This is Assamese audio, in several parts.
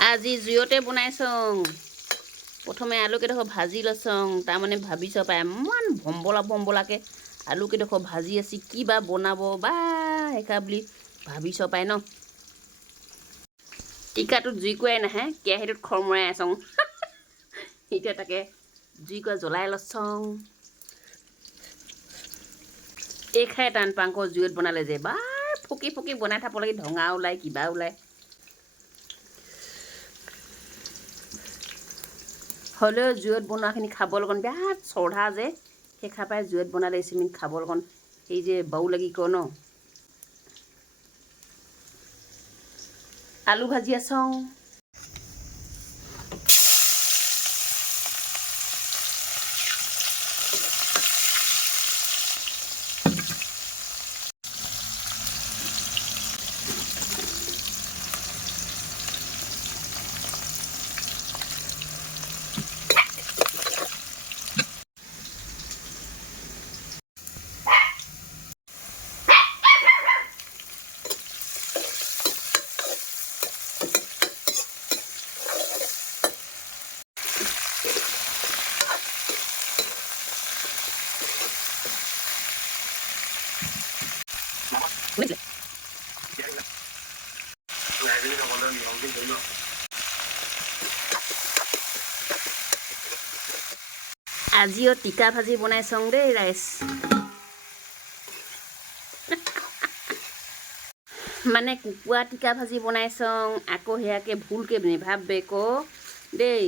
আজি জুইতে বনাইছং প্ৰথমে আলুকেইডোখৰ ভাজি লৈছং তাৰমানে ভাবিছ পাই ইমান ভম্বলাকে আলুকেইডোখৰ ভাজি আছে কিবা বনাব বা সেইকা বুলি ভাবিছ পাই ন টিকাটোত জুইকুৱাই নাহে কেৰাহীটোত খৰমৰাই আছং এতিয়া তাকে জুইকুৰা জ্বলাই লৈছং এই খাই টান পাংক জুইত বনালে যে বাৰ ফুকি বনাই থাপ লাগি ধঙা ওলাই কিবা ওলাই হ'লেও জুইত বনোৱাখিনি খাবৰ লগত বিৰাট চৰ্ধা যে সেই খাই পাই জুইত বনালে চিমিন খাবৰ লগত সেই যে বাউ লাগি ক ন আলু ভাজি আছং আজিও টিকা ভাজি বনাইছং দেই ৰাইজ মানে কুকুৰা টিকা ভাজি বনাইছং আকৌ সেয়াকে ভুলকে নেভাববে ক দেই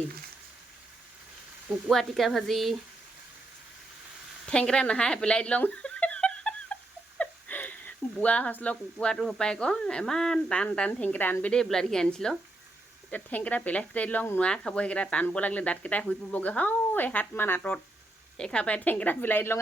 কুকুৰা টিকা ভাজি ঠেংকেইটা নাহাই পেলাই দিলং বুঢ়া হৈছিল কুকুৰাটো সপাই ক ইমান টান ঠেংকেইটা আনবি দেই বোলা দেখি আনিছিল এতিয়া ঠেংকেইটা পেলাই দিলং নোৱাৰা খাব সেইকেইটা টানিব লাগিলে দাঁতকেইটা শুই পৰিবগৈ হাও এহাতমান আঁতৰত সেই খাই পাই ঠেংকেইটা পেলাই দিলং